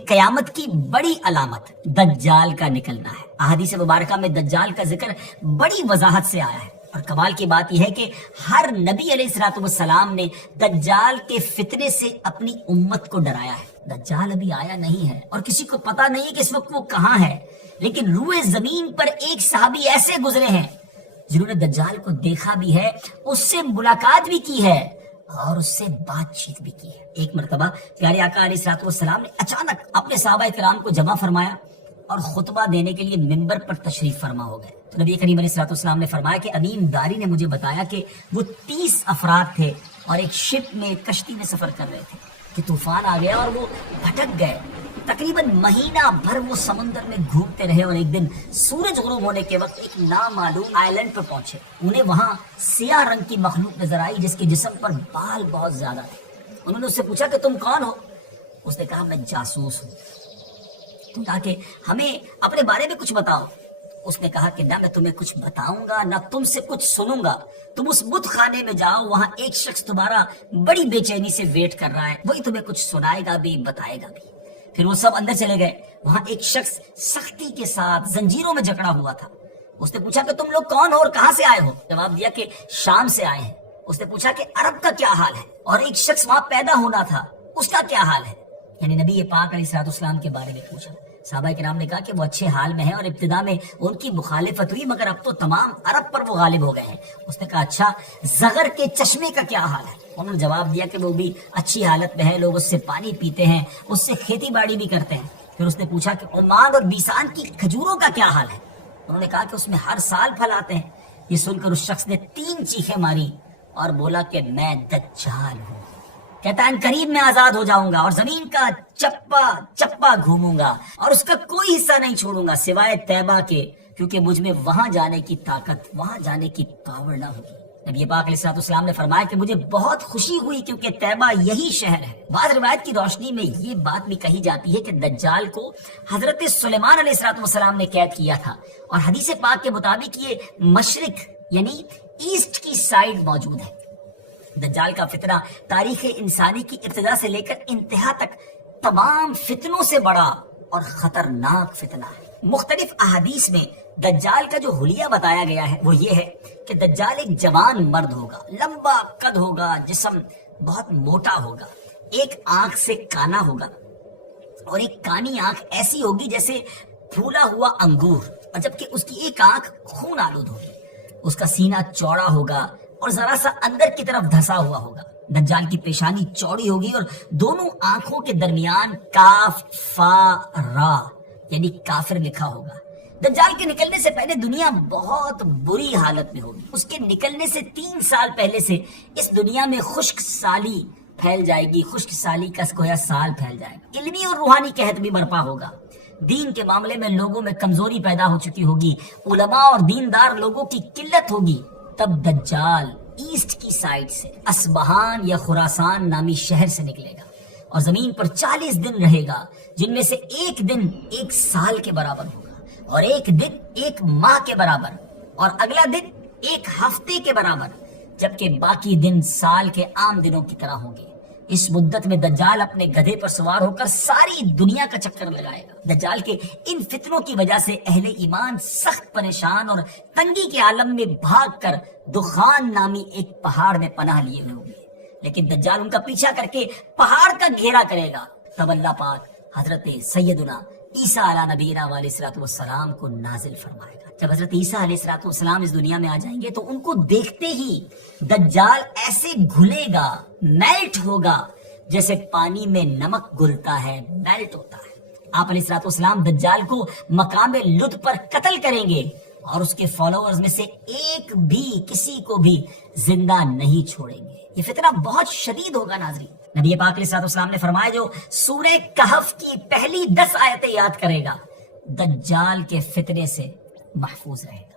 قیامت کی بڑی علامت دجال کا نکلنا ہے۔ احادیث مبارکہ میں دجال کا ذکر بڑی وضاحت سے آیا ہے، اور کمال کی بات یہ ہے کہ ہر نبی علیہ الصلوۃ والسلام نے دجال کے فتنے سے اپنی امت کو ڈرایا ہے۔ دجال ابھی آیا نہیں ہے اور کسی کو پتا نہیں کہ اس وقت وہ کہاں ہے، لیکن روئے زمین پر ایک صحابی ایسے گزرے ہیں جنہوں نے دجال کو دیکھا بھی ہے، اس سے ملاقات بھی کی ہے اور اس سے بات چیت بھی کی ہے۔ ایک مرتبہ پیارے آقا علیہ الصلوۃ والسلام نے اچانک اپنے صحابہ کرام کو جمع فرمایا اور خطبہ دینے کے لیے ممبر پر تشریف فرما ہو گئے۔ تو نبی کریم علیہ الصلوۃ والسلام نے فرمایا کہ امین داری نے مجھے بتایا کہ وہ 30 افراد تھے اور ایک شپ میں، کشتی میں سفر کر رہے تھے کہ طوفان آ گیا اور وہ بھٹک گئے۔ تقریباً مہینہ بھر وہ سمندر میں گھومتے رہے اور ایک دن سورج غروب ہونے کے وقت ایک نامعلوم آئلینڈ پر پہنچے۔ انہیں وہاں سیاہ رنگ کی مخلوق نظر آئی جس کے جسم پر بال بہت زیادہ تھے۔ انہوں نے اس سے پوچھا کہ تم کون ہو؟ اس نے کہا میں جاسوس ہوں۔ تو کہا کہ ہمیں اپنے بارے میں کچھ بتاؤ۔ اس نے کہا کہ نہ میں تمہیں کچھ بتاؤں گا نہ تم سے کچھ سنوں گا، تم اس بت خانے میں جاؤ، وہاں ایک شخص تمہارا بڑی بے چینی سے ویٹ کر رہا ہے، وہی تمہیں کچھ سنائے گا بھی بتائے گا بھی۔ پھر وہ سب اندر چلے گئے۔ وہاں ایک شخص سختی کے ساتھ زنجیروں میں جکڑا ہوا تھا۔ اس نے پوچھا کہ تم لوگ کون ہو اور کہاں سے آئے ہو؟ جواب دیا کہ شام سے آئے ہیں۔ اس نے پوچھا کہ عرب کا کیا حال ہے؟ اور ایک شخص وہاں پیدا ہونا تھا، اس کا کیا حال ہے؟ یعنی نبی پاک علیہ الصلوۃ والسلام کے بارے میں پوچھا۔ صحابہ کرام نے کہا کہ وہ اچھے حال میں ہیں اور ابتدا میں ان کی مخالفت ہوئی، مگر اب تو تمام عرب پر وہ غالب ہو گئے ہیں۔ اس نے کہا اچھا زغر کے چشمے کا کیا حال ہے؟ انہوں نے جواب دیا کہ وہ بھی اچھی حالت میں ہے، لوگ اس سے پانی پیتے ہیں، اس سے کھیتی باڑی بھی کرتے ہیں۔ پھر اس نے پوچھا کہ عمان اور بیسان کی کھجوروں کا کیا حال ہے؟ انہوں نے کہا کہ اس میں ہر سال پھل آتے ہیں۔ یہ سن کر اس شخص نے 3 چیخیں ماری اور بولا کہ میں دجال ہوں۔ کہتا ہے قریب میں آزاد ہو جاؤں گا اور زمین کا چپا چپا گھوموں گا اور اس کا کوئی حصہ نہیں چھوڑوں گا سوائے طیبہ کے، کیونکہ مجھ میں وہاں جانے کی طاقت، وہاں جانے کی پاور نہ ہوگی۔ نبی پاک علیہ الصلوۃ والسلام نے فرمایا کہ مجھے بہت خوشی ہوئی کیونکہ طیبہ یہی شہر ہے۔ بعض روایت کی روشنی میں یہ بات بھی کہی جاتی ہے کہ دجال کو حضرت سلیمان علیہ الصلوۃ والسلام نے قید کیا تھا، اور حدیث پاک کے مطابق یہ مشرق یعنی ایسٹ کی سائیڈ موجود ہے۔ دجال کا فتنہ تاریخ انسانی کی ابتدا سے لے کر انتہا تک تمام فتنوں سے بڑا اور خطرناک فتنہ ہے۔ مختلف احادیث میں دجال کا جو حلیہ بتایا گیا ہے وہ یہ ہے کہ دجال ایک جوان مرد ہوگا، لمبا قد ہوگا، جسم بہت موٹا ہوگا، ایک آنکھ سے کانا ہوگا اور ایک کانی آنکھ ایسی ہوگی جیسے پھولا ہوا انگور، اور جبکہ اس کی ایک آنکھ خون آلود ہوگی۔ اس کا سینہ چوڑا ہوگا اور ذرا سا اندر کی طرف دھسا ہوا ہوگا۔ دجال کی پیشانی چوڑی ہوگی اور دونوں آنکھوں کے درمیان کاف فا را یعنی کافر لکھا ہوگا۔ دجال کے نکلنے سے پہلے دنیا بہت بری حالت میں ہوگی۔ اس کے نکلنے سے 3 سال پہلے سے اس دنیا میں خشک سالی پھیل جائے گی، خشک سالی کا گویا سال پھیل جائے گا۔ علمی اور روحانی قحط بھی برپا ہوگا۔ دین کے معاملے میں لوگوں میں کمزوری پیدا ہو چکی ہوگی، علماء اور دیندار لوگوں کی قلت ہوگی۔ تب دجال ایسٹ کی سائڈ سے اصبہان یا خراسان نامی شہر سے نکلے گا اور زمین پر 40 دن رہے گا، جن میں سے ایک دن 1 سال کے برابر ہوگا، اور ایک دن 1 ماہ کے برابر، اور اگلا دن 1 ہفتے کے برابر، جبکہ باقی دن سال کے عام دنوں کی طرح ہوں گے۔ اس مدت میں دجال اپنے گدھے پر سوار ہو کر ساری دنیا کا چکر لگائے گا۔ دجال کے ان فتنوں کی وجہ سے اہل ایمان سخت پریشان اور تنگی کے عالم میں بھاگ کر دخان نامی ایک پہاڑ میں پناہ لیے ہوئے ہوں گے، لیکن دجال ان کا پیچھا کر کے پہاڑ کا گھیرا کرے گا۔ تب اللہ پاک حضرت سیدنا عیسیٰ علیہ نبینا علیہ الصلوۃ والسلام کو نازل فرمائے گا۔ جب حضرت عیسیٰ علیہ الصلوۃ والسلام اس دنیا میں آ جائیں گے تو ان کو دیکھتے ہی دجال ایسے گھلے گا، میلٹ ہوگا، جیسے پانی میں نمک گھلتا ہے، میلٹ ہوتا ہے۔ آپ علیہ الصلوۃ والسلام دجال کو مقام لد پر قتل کریں گے اور اس کے فالوورز میں سے ایک بھی کسی کو بھی زندہ نہیں چھوڑیں گے۔ یہ فتنہ بہت شدید ہوگا ناظرین۔ نبی پاک علیہ الصلوۃ والسلام نے فرمایا جو سورہ کہف کی پہلی 10 آیتیں یاد کرے گا دجال کے فتنے سے محفوظ رہے گا۔